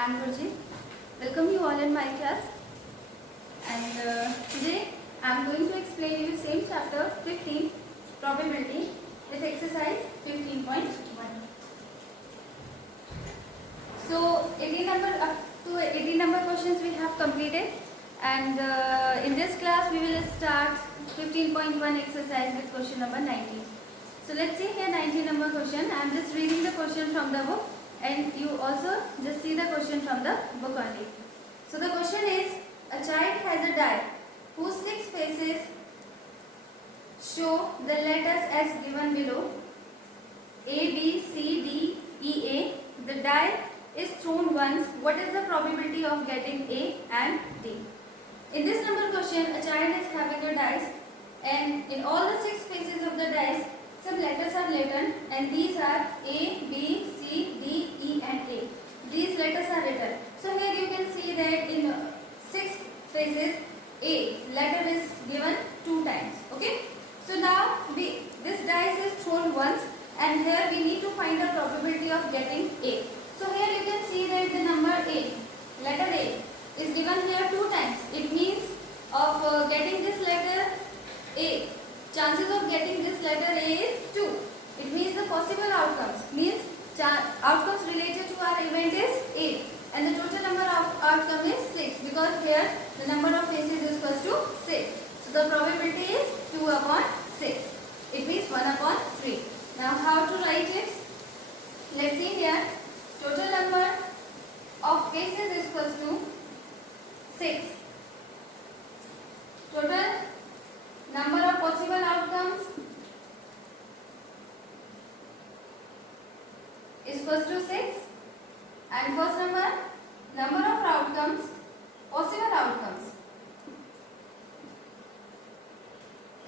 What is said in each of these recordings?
I'm Gurji. Welcome you all in my class. And today I'm going to explain you same chapter 15 probability with exercise 15.1. So 18 number up to 18 number questions we have completed, and in this class we will start 15.1 exercise with question number 19. So let's see here 19 number question. I am just reading the question from the book, and you also just see the question from the book only. So the question is, a child has a die whose 6 faces show the letters as given below: A, B, C, D, E, A. The die is thrown once. What is the probability of getting A and D? In this number question, a child is having a dice, and in all the 6 faces of the dice, some letters are written, and these are A, B, C, D, E and A. These letters are written. So here you can see that in 6 faces, A letter is given 2 times. Okay. So now this dice is thrown once, and here we need to find the probability of getting A. So here you can see that the number A, letter A, is given here 2 times. It means of getting this letter A, chances of getting this letter A is 2. It means the possible outcomes, means outcomes related to our event is 8, and the total number of outcome is 6, because here the number of faces is equal to 6. So the probability is 2 upon 6. It means 1 upon 3. Now how to write it? Let's see here. Total number of faces is equal to 6. Total number of possible outcomes is equal to 6, and first number of outcomes, possible outcomes,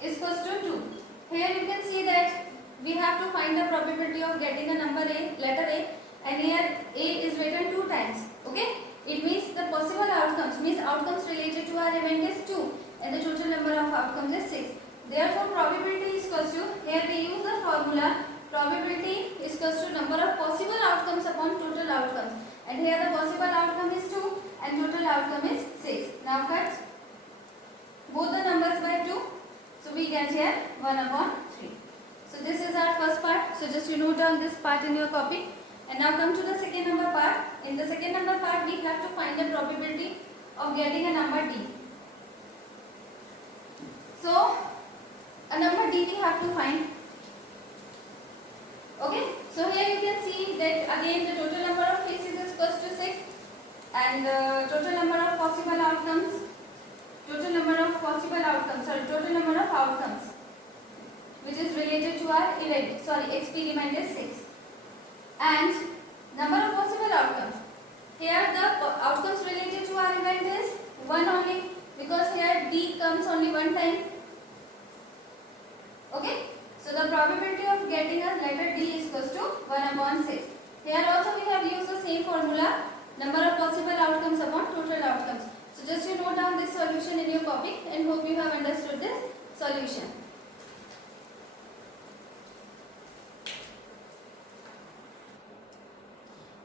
is equal to 2. Here you can see that we have to find the probability of getting a number A, letter A, and here A is written 2 times. Okay, it means the possible outcomes, means outcomes related to our event is 2, and the total number of outcomes is 6. Therefore probability is equal to, here we use the formula, probability is equal to number of possible outcomes upon total outcomes, and here the possible outcome is 2 and total outcome is 6. Now cut both the numbers by 2, so we get here 1 upon 3. So this is our first part. So just you note down this part in your copy, and now come to the second number part. In the second number part we have to find the probability of getting a number D. So a number D we have to find. Okay, so here you can see that again the total number of faces is equal to 6, and total number of possible outcomes, total number of outcomes which is related to our event, experiment is 6, and number of possible outcomes. Here the outcomes related to our event is 1 only, because here D comes only 1 time. Okay, so the probability of getting a letter D is equal to 1 upon 6. Here also we have used the same formula, number of possible outcomes upon total outcomes. So just you note down this solution in your copy, and hope you have understood this solution.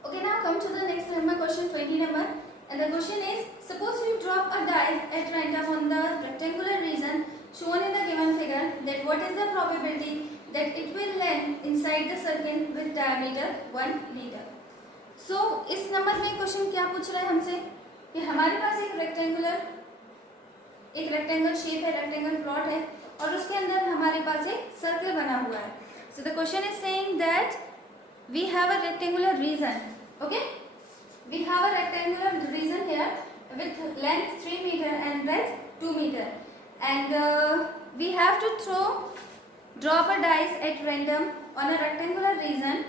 Okay, now come to the next number, question 20 number, and the question is, suppose you drop a die at random on the rectangular region shown in the given figure, that what is the probability that it will land inside the circle with diameter 1 meter. So इस number में question क्या पूछ रहा है हमसे कि हमारे पास एक रेक्टेंगल शेप है, रेक्टेंगल प्लॉट है, और उसके अंदर हमारे पास एक सर्कल बना हुआ है. So the question is saying that we have a rectangular region. Okay, we have a rectangular region here with length 3 meter and breadth 2 meter, and we have to drop a dice at random on a rectangular region,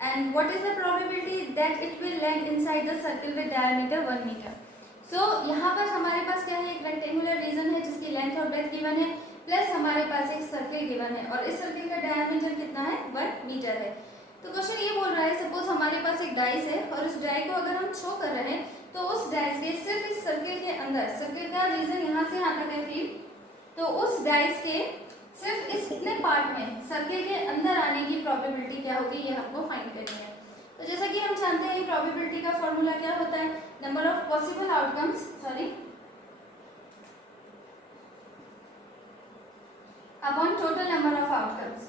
and what is the probability that it will land inside the circle with diameter 1 meter. So यहाँ पर हमारे पास क्या है, एक rectangular reason है जिसकी length और breath given है, प्लस हमारे पास एक सर्कल गिवन है, और इस सर्कल का डायमीटर कितना है, 1 मीटर है. तो क्वेश्चन ये बोल रहा है, सपोज हमारे पास एक डाइस है, और उस डाई को अगर हम थ्रो कर रहे हैं, तो उस डाइस के सिर्फ इस सर्कल के अंदर, सर्कल का रीजन यहाँ से यहाँ तक है फील्ड, तो उस डाइस के सिर्फ इतने पार्ट में सर्कल के अंदर आने की प्रोबेबिलिटी क्या होगी, ये हमको फाइंड करनी है. तो जैसा कि हम जानते हैं प्रोबेबिलिटी प्रोबेबिलिटी का फॉर्मूला क्या होता है? Number of possible outcomes upon total number of outcomes.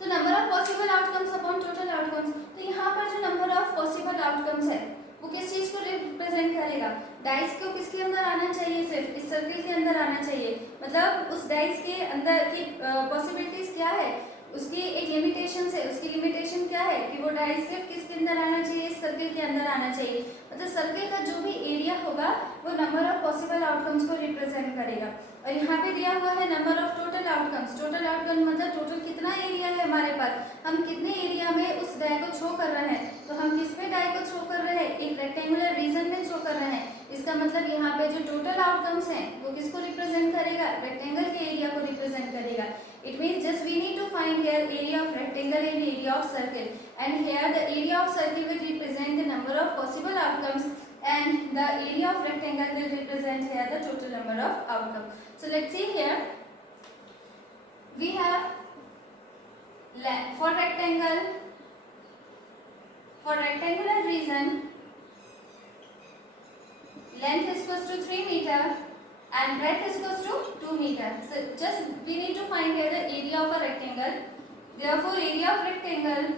तो number of possible outcomes upon total outcomes, तो यहाँ पर जो नंबर ऑफ पॉसिबल आउटकम्स है वो किस चीज को रिप्रेजेंट करेगा? डाइस को किसके अंदर आना चाहिए? सिर्फ इस सर्किल के अंदर आना चाहिए। मतलब उस डाइस के अंदर की पॉसिबिलिटीज क्या है, उसकी एक लिमिटेशन है। उसकी लिमिटेशन क्या है कि वो डाइस सिर्फ किसके अंदर आना चाहिए? इस सर्किल के अंदर आना चाहिए। मतलब सर्किल का जो भी एरिया होगा वो नंबर ऑफ पॉसिबल आउटकम्स को रिप्रेजेंट करेगा। और यहाँ पे दिया हुआ है number of total outcomes. Total outcome मतलब टोटल कितना एरिया है हमारे पास, हम कितने एरिया में उस डाई को शो कर रहे हैं। तो हम किस में डाई को शो कर रहे हैं? एक रेक्टेंगुलर रीजन में शो कर रहे हैं। इसका मतलब यहाँ पे जो टोटल आउटकम्स हैं वो किसको रिप्रेजेंट करेगा? रेक्टेंगल के एरिया को रिप्रेजेंट करेगा। It means just we need to find here area of rectangle and area of circle, and here the area of circle will represent the number of possible outcomes and the area of rectangle will represent here the total number of outcome. So let's see here, we have for rectangular region length is equals to 3 meter and breadth is equals to 2 meter. So just we need to find here the area of a rectangle. Therefore area of rectangle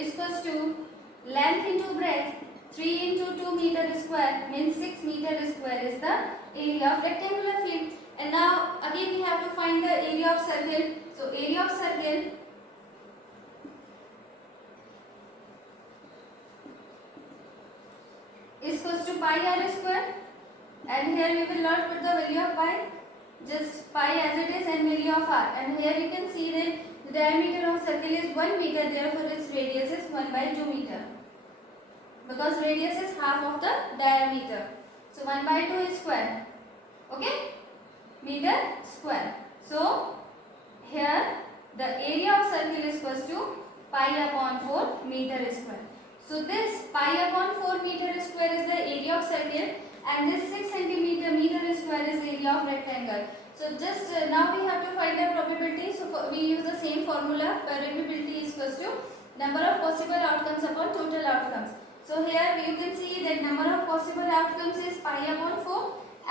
is equals to length into breadth, 3 into 2 meter square means 6 meter square is the area of rectangular field. And now again we have to find the area of circle. So area of circle is equals to pi r square, and here we will not put the value of pi, just pi as it is and value of r. And here you can see that the diameter of circle is 1 meter, therefore its radius is 1 by 2 meter, because radius is half of the diameter. So 1 by 2 is square, okay, meter square. So here the area of circle is equals to pi upon 4 meter square. So this pi upon 4 meter square is the area of circle, and this 6 centimeter meter square is area of rectangle. So just now we have to find the probability. So we use the same formula. Probability is equals to number of possible outcomes upon total outcomes. So here you can see that number of possible outcomes is pi upon 4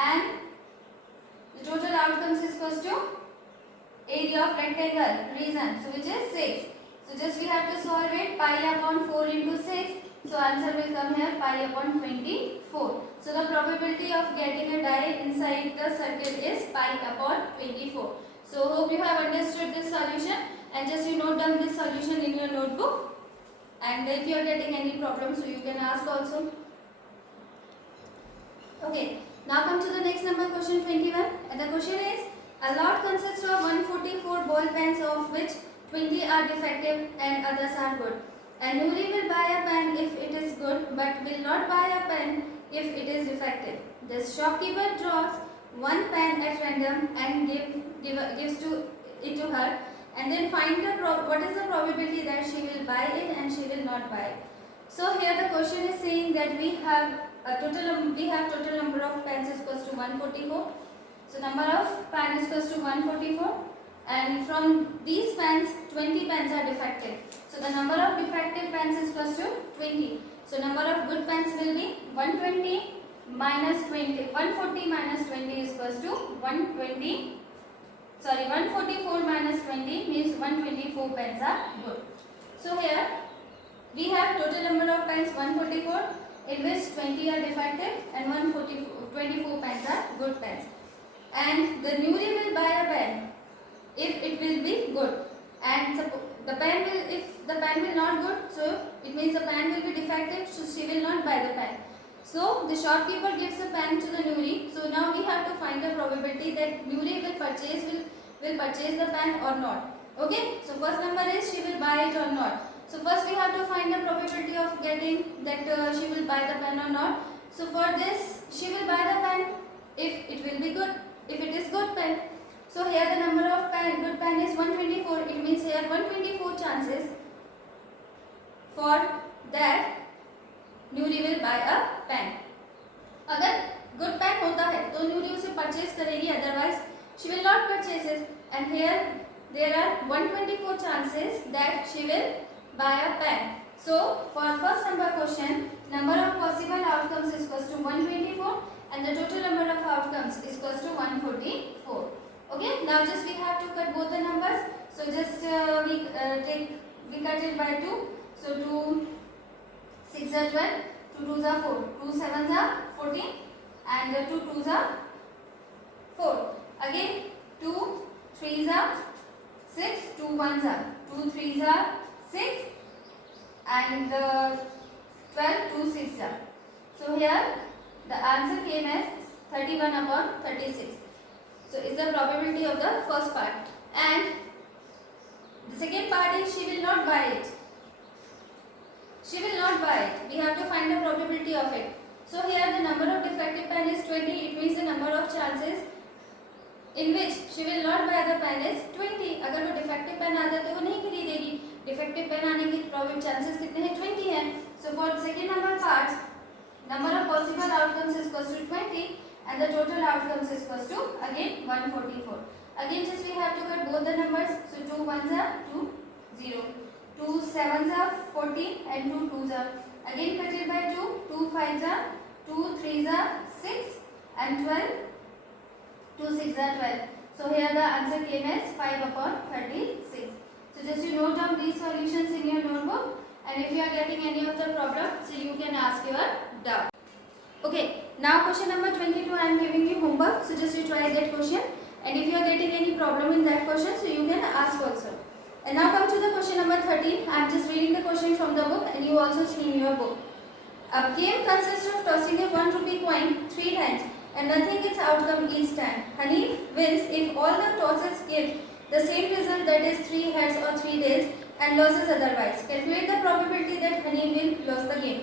and the total outcomes is equals to area of rectangle region, so which is 6. So just we have to solve it. Pi upon 4 into 6. So answer will come here pi upon 24. So the probability of getting a die inside the circle is pi upon 24. So hope you have understood this solution, and just you note down this solution in your notebook, and if you are getting any problem so you can ask also. Okay, now come to the next number, question 21, and the question is, a lot consists of 144 ball pens of which 20 are defective and others are good. And Noori will buy a pen if it is good, but will not buy a pen if it is defective. The shopkeeper draws one pen at random and gives it to her, and then find what is the probability that she will buy it and she will not buy it. So here the question is saying that we have total number of pens is equals to 144. So number of pen is equals to 144, and from these pens 20 pens are defective. So the number of defective pens is equals to 20. So number of good pens will be 120 minus 20. 140 minus 20 is equals to 144 minus 20 means 124 pens are good. So here we have total number of pens 144, in which 20 are defective and 24 pens are good pens. And the Noori will buy a pen if it will be good, and if the pen will not good, so it means the pen will be defective, so she will not buy the pen. So the shopkeeper gives a pen to the Noori. So now we have to find the probability that Noori will purchase the pen or not. Okay, so first number is she will buy it or not. So first we have to find the probability of getting that she will buy the pen or not. So for this, she will buy the pen if it will be good, if it is good pen. So here the number of good pen is 124. It means here 124 chances for that Noori will buy a pen. अगर good pen purchase करेगी, otherwise she will not purchase it. And here there are 124 chances that she will buy a pen. So for first number question, number of possible outcomes is equals to 124 and the total number of outcomes is equals to 144. Okay, now just we have to cut both the numbers. So just we cut it by 2. So 2 6 are 12, 2 2s are 4, 2 7s are 14 and 2 2s are 4. Again 2 3s are 6, 2 1s are 2 3s are 6 and 12 2 6 are. So here the answer came as 31 upon 36. So is the probability of the first part. And the second part is she will not buy it. She will not buy it. We have to find the probability of it. So here the number of defective pen is 20. It means the number of chances in which she will not buy the pen is 20. अगर वो defective pen आता है तो वो नहीं खरीदेगी. Defective pen आने की probable chances कितने हैं? 20 हैं. So for second number part, number of possible outcomes is equals to 20 and the total outcomes is equals to again 144. Again just we have to cut both the numbers. So 2 1s are 2 0, 2 7s are 14 and 2 2s are. Again cut it by 2, 2 5s are 2 3s are 6 and 12, 2 6 are 12. So here the answer came as 5 upon 36. So just you note down these solutions in your notebook, and if you are getting any of the problem, so you can ask your doubt. Okay, now question number 22 I am giving you homework, so just you try that question, and if you are getting any problem in that question, so you can ask also. And now come to the question number 13. I am just reading the question from the book and you also see in your book. A game consists of tossing a 1 rupee coin 3 times and nothing its outcome each time. Honey wins if all the tosses give the same result, that is 3 heads or 3 tails, and loses otherwise. Calculate the probability that honey will lose the game.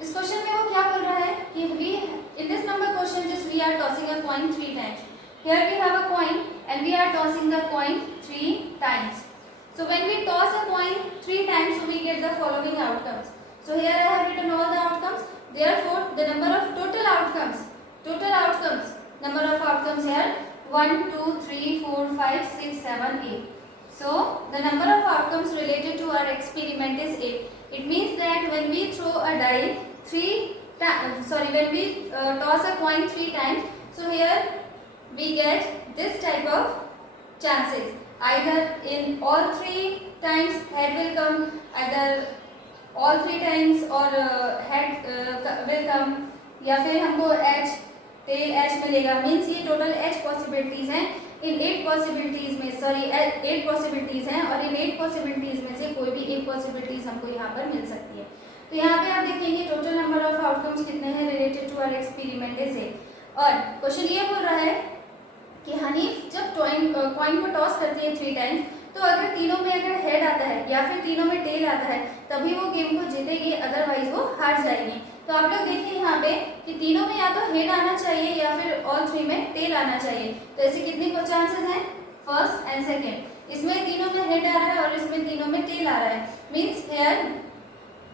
इस question में वो क्या बोल रहा है कि we in this number question just we are tossing a coin 3 times. Here we have a coin and we are tossing the coin 3 times. So when we toss a coin 3 times, so we get the following outcomes. So here I have written all the outcomes. Therefore, the number of total outcomes, number of outcomes here 1, 2, 3, 4, 5, 6, 7, 8. So the number of outcomes related to our experiment is 8. It means that when we throw a die when we toss a coin 3 times, so here we get this type of chances. Either in all 3 times head will come, either all 3 times or head will come, या फिर हमको H tail H मिलेगा. Means ये total H possibilities हैं. इन 8 possibilities में 8 possibilities हैं और इन 8 possibilities में से कोई भी एक पॉसिबिलिटीज हमको यहाँ पर मिल सकती है. तो यहाँ पे आप देखेंगे टोटल नंबर ऑफ आउटकम्स कितने हैं related to our experiment is 8. और क्वेश्चन ये बोल रहा है कि हनीफ जब कॉइन को टॉस करती है 3 टाइम्स, तो अगर तीनों में अगर हेड आता है या फिर तीनों में टेल आता है तभी वो गेम को जीतेगी, अदरवाइज वो हार जाएगी. तो आप लोग देखिए यहाँ पे कि तीनों में या तो हेड आना चाहिए या फिर ऑल 3 में टेल आना चाहिए. तो ऐसे कितने को चांसेस हैं? First and second. इसमें तीनों में हेड आ रहा है और इसमें तीनों में टेल आ रहा है. मीन्स हेयर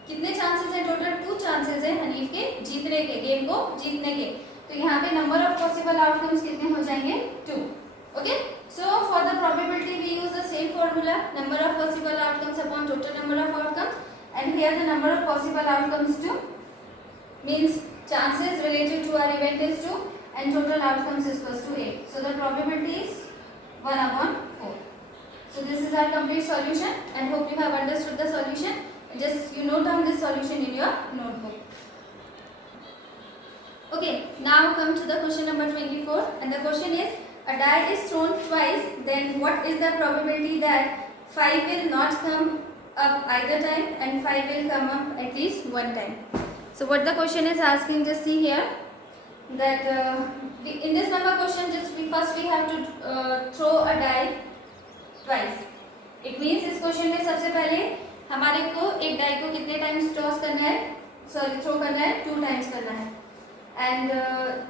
कितने चांसेस हैं? टोटल 2 चांसेस हैं हनीफ के जीतने के, गेम को जीतने के. तो यहाँ पे नंबर ऑफ पॉसिबल आउटकम्स कितने हो जाएंगे? 2. Okay, so for the probability we use the same formula, number of possible outcomes upon total number of outcomes, and here the number of possible outcomes 2 means chances related to our event is 2 and total outcomes is equals to 8. So the probability is 1 upon 4. So this is our complete solution and hope you have understood the solution. Just you note down this solution in your notebook. Okay, now come to the question number 24, and the question is a die is thrown twice, then what is the probability that 5 will not come up either time and 5 will come up at least one time? So what the question is asking, just see here that in this number question just first we have to throw a die twice. It means इस question में सबसे पहले हमारे को एक die को कितने times toss करना है, सॉरी थ्रो करना है? 2 टाइम्स करना है. एंड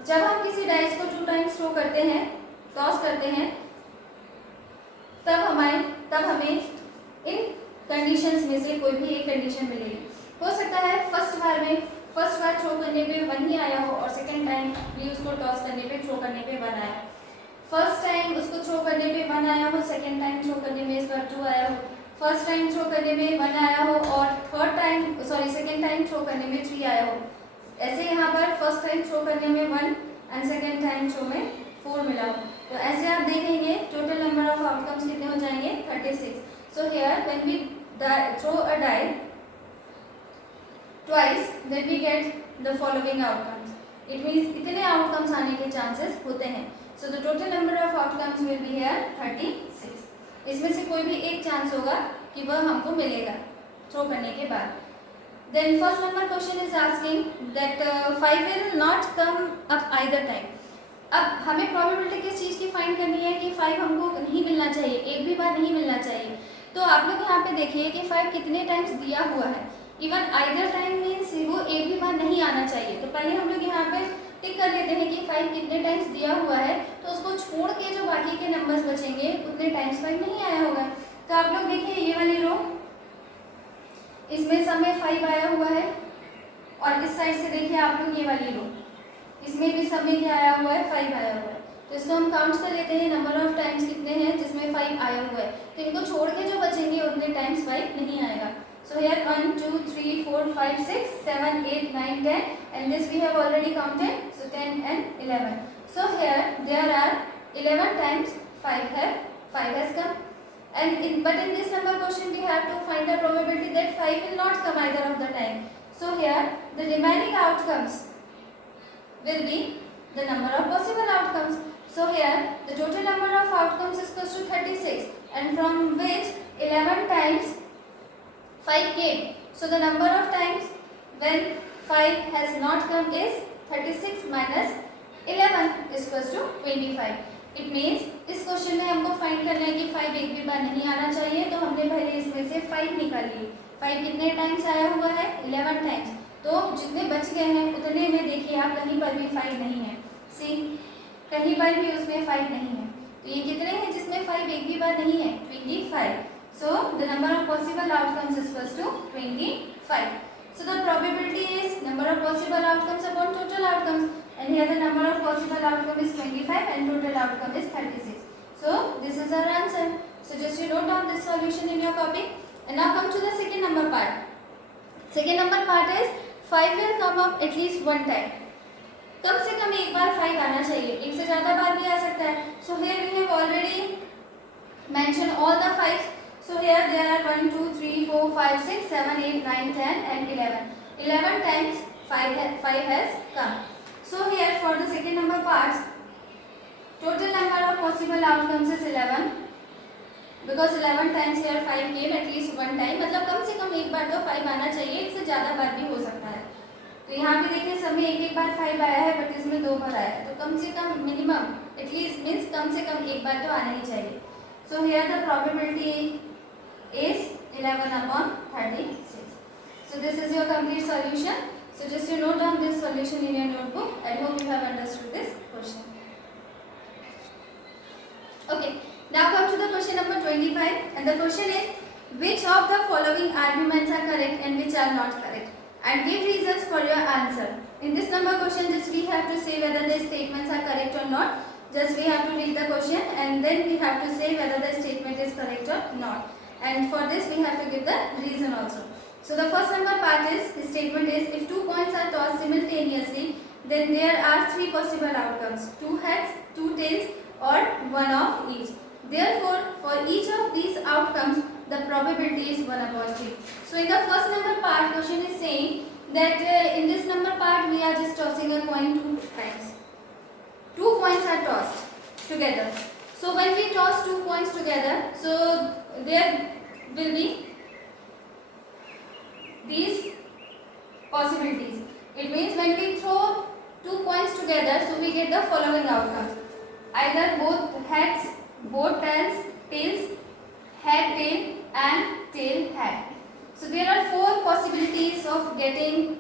जब हम किसी डाइस को 2 टाइम्स थ्रो करते हैं, टॉस करते हैं, तब हमें इन कंडीशंस में से कोई भी एक कंडीशन मिलेगी. हो सकता है फर्स्ट बार थ्रो करने पे 1 ही आया हो और सेकंड टाइम भी उस उसको टॉस करने पे, थ्रो करने पे 1 आया। फर्स्ट टाइम उसको थ्रो करने पे 1 आया हो, सेकेंड टाइम थ्रो करने में इस बार 2 आया हो, फर्स्ट टाइम थ्रो करने में 1 आया हो और सेकेंड टाइम थ्रो करने में 3 आया हो। ऐसे यहाँ पर फर्स्ट टाइम थ्रो करने में 1 एंड सेकेंड टाइम थ्रो में 4 मिला हो। तो ऐसे आप देखेंगे टोटल नंबर ऑफ आउटकम्स कितने हो जाएंगे 36। So here when we throw a die twice then we get the following outcomes. It means इतने आउटकम्स आने के चांसेस होते हैं। So the total number of outcomes will be here 36। इसमें से कोई भी एक चांस होगा कि वह हमको मिलेगा थ्रो करने के बाद। Then first number question is asking that 5 will not come up either time. अब हमें प्रोबेबिलिटी किस चीज़ की फाइंड करनी है कि 5 हमको नहीं मिलना चाहिए, एक भी बार नहीं मिलना चाहिए। तो आप लोग यहाँ पे देखिए कि 5 कितने टाइम्स दिया हुआ है। इवन आइदर टाइम मीन्स वो एक भी बार नहीं आना चाहिए। तो पहले हम लोग यहाँ पे टिक कर लेते हैं कि 5 कितने टाइम्स दिया हुआ है, तो उसको छोड़ के जो बाकी के नंबर्स बचेंगे उतने टाइम्स 5 नहीं आया होगा। तो आप लोग देखिए ये वाली रो, इसमें सब में 5 आया हुआ है और इस साइड से देखिए आप लोग ये वाली रो, इसमें भी सब में क्या आया हुआ है 5 आया हुआ है। तो इसको हम काउंट कर लेते हैं नंबर ऑफ टाइम्स कितने हैं जिसमें 5 आया हुआ है। तो इनको छोड़ के जो बचेंगे उतने टाइम्स 5 नहीं आएगा। So here 1 2 3 4 5 6 7 8 9 10 and this we have already counted, so 10 and 11. So here there are 11 times 5 has come. But in this number question we have to find the probability that 5 will not come either of the time. So here the remaining outcomes will be the number of possible outcomes. So here the total number of outcomes is equal to 36 and from which 11 times 5 came. So the number of times when 5 has not come is 36 minus 11 is equal to 25. It means इस question में हमको find करना है कि 5 एक भी बार नहीं आना चाहिए। तो हमने पहले इसमें से 5 निकाल लिए। 5 कितने टाइम्स आया हुआ है 11 टाइम्स। तो जितने बच गए हैं उतने में देखिए आप कहीं पर भी 5 नहीं है। सी कहीं पर भी उसमें 5 नहीं है। तो ये कितने हैं जिसमें 5 एक भी बार नहीं है 25। So the number of possible outcomes is equal to 25. So the probability is number of possible outcomes upon total outcomes, and here the number of possible outcome is 25 and total outcome is 36. So this is our answer. So just you note down this solution in your copy. And now come to the second number part. Second number part is 5 will come up at least one time. कम से कम एक बार 5 आना चाहिए, एक से ज़्यादा बार भी आ सकता है। So here we have already mentioned all the 5. So here there are 1 2 3 4 5 6 7 8 9 10 and 11. 11 times 5 has come. So here for the second number parts, total number of possible outcomes is 11 because 11 times here 5 came at least one time. मतलब कम से कम एक बार तो 5 आना चाहिए, एक से ज़्यादा बार भी हो सकता है। तो यहाँ पे देखिए सब में एक बार 5 आया है बट इसमें 2 बार आया है। तो कम से कम मिनिमम एटलीस्ट मीन्स कम से कम एक बार तो आना ही चाहिए। So here the probability is 11 upon 36. So this is your complete solution. So just you note down this solution in your notebook. I hope you have understood this question. Okay, now come to the question number 25, and the question is which of the following arguments are correct and which are not correct, and give reasons for your answer. In this number question just we have to say whether the statements are correct or not. Just we have to read the question and then we have to say whether the statement is correct or not. And for this we have to give the reason also. So the first number part is, the statement is, if 2 coins are tossed simultaneously, then there are 3 possible outcomes: 2 heads, 2 tails, or 1 of each. Therefore, for each of these outcomes, the probability is 1 upon 3. So in the first number part, question is saying that in this number part we are just tossing a coin 2 times. 2 coins are tossed together. So when we toss 2 coins together, so there will be these possibilities. It means when we throw 2 coins together, so we get the following outcomes: either both heads, both tails, head tail and tail head. So there are 4 possibilities of getting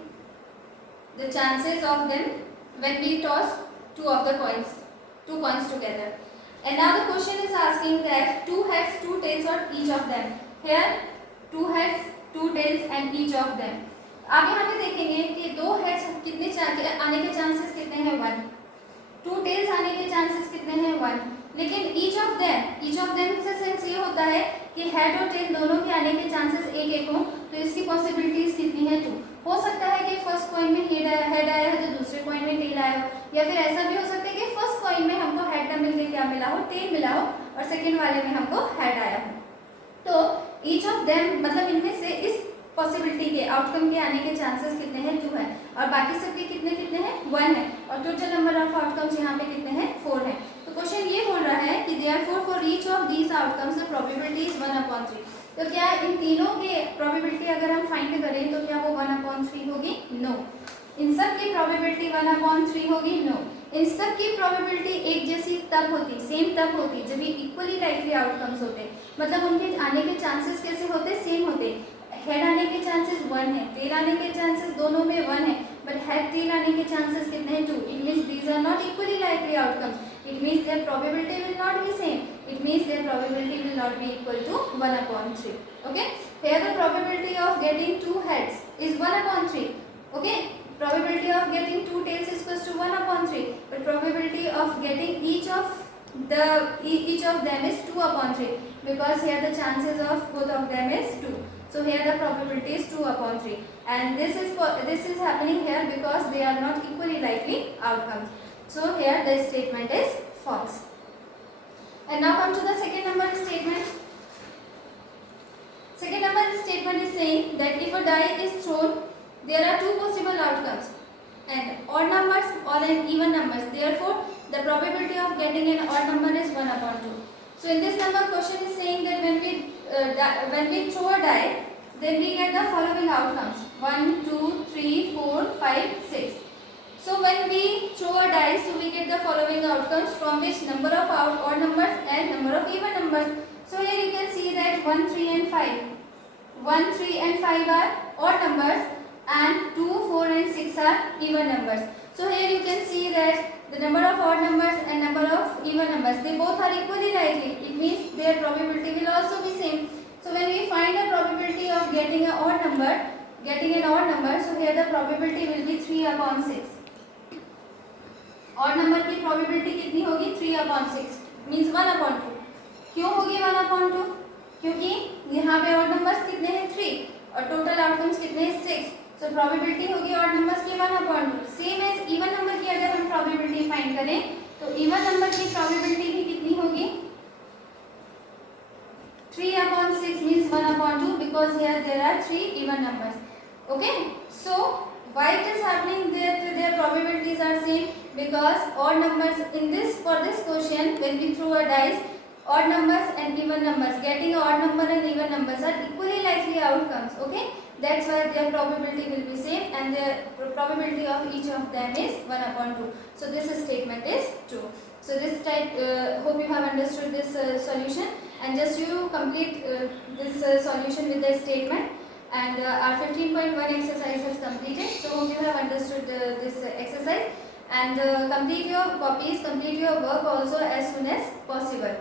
the chances of them when we toss 2 coins together. And now the question is asking that 2 heads, 2 tails, or each of them. Here 2 heads, 2 tails and each of them. आप यहाँ पे देखेंगे कि 2 heads कितने आने के chances कितने हैं 1, आया हो, या फिर ऐसा भी हो सकता है कि फर्स्ट कॉइन में हमको हेड न मिलके क्या मिला हो, टेल मिला हो, और सेकेंड वाले में हमको हेड आया हो। तो ईच ऑफ देम मतलब इनमें से इस पॉसिबिलिटी के आउटकम के आने के चांसेस कितने हैं, 2 है, और बाकी सबके कितने कितने हैं, 1 है, और टोटल नंबर ऑफ आउटकम्स यहाँ पे कितने हैं, 4 है। तो क्वेश्चन ये बोल रहा है कि therefore for each of these outcomes the probability is 1/3। तो क्या इन तीनों के प्रोबेबिलिटी अगर हम फाइंड करें तो क्या वो 1/3 होगी, नो। इन सब की प्रोबेबिलिटी 1/3 होगी, नो। इन सब की प्रोबेबिलिटी एक जैसी तब होती, सेम तब होती जब ये इक्वली लाइकली आउटकम्स होते, मतलब उनके आने के चांसेस कैसे होते, सेम होते। हेड आने के चांसेस 1 है, टेल आने के चांसेस दोनों में 1 है, बट हेड टेल आने के चांसेस कितने हैं, 2। It means these are not equally likely outcomes, it means their probability will not be same, it means their probability will not be equal to 1/3। Okay, here the probability of getting 2 heads is 1/3। Okay, probability of getting 2 tails is equals to 1/3, but probability of getting each of them is 2/3, because here the chances of both of them is 2. So here the probability is 2/3, and this is happening here because they are not equally likely outcomes. So here the statement is false. And now come to the second number statement. Second number statement is saying that if a die is thrown, there are 2 possible outcomes, and odd numbers or an even numbers. Therefore, the probability of getting an odd number is 1/2. So in this number question is saying that when we throw a die, then we get the following outcomes: 1, 2, 3, 4, 5, 6. So when we throw a die, so we get the following outcomes, from which number of odd numbers and number of even numbers. So here you can see that 1, 3 and 5. 1, 3 and 5 are odd numbers, and 2, 4 and 6 are even numbers. So here you can see that the number of odd numbers and number of even numbers, they both are equally likely. It means their probability will also be same. So when we find the probability of getting an odd number, so here the probability will be 3/6. odd number की probability कितनी होगी, 3/6 means 1/2. क्यों होगी 1/2? क्योंकि यहाँ पे odd numbers कितने हैं, 3, और total outcomes कितने हैं, 6. So probability होगी odd numbers की 1/2. सेम एज even number की अगर हम probability फाइंड करें तो even number की probability भी कितनी होगी, 3/6 means 1/2, because here there are 3 even numbers. Okay, so why it is happening that their probabilities are same? Because odd numbers for this question, when we throw a dice, odd numbers and even numbers, getting odd number and even numbers are equally likely outcomes. Okay, that's why their probability will be same, and the probability of each of them is 1/2. So this statement is true. So this type, hope you have understood this solution, and just you complete this solution with the statement, and our 15.1 exercise has completed. So hope you have understood this exercise, and complete your copies, complete your work also as soon as possible,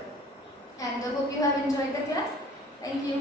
and hope you have enjoyed the class. Thank you.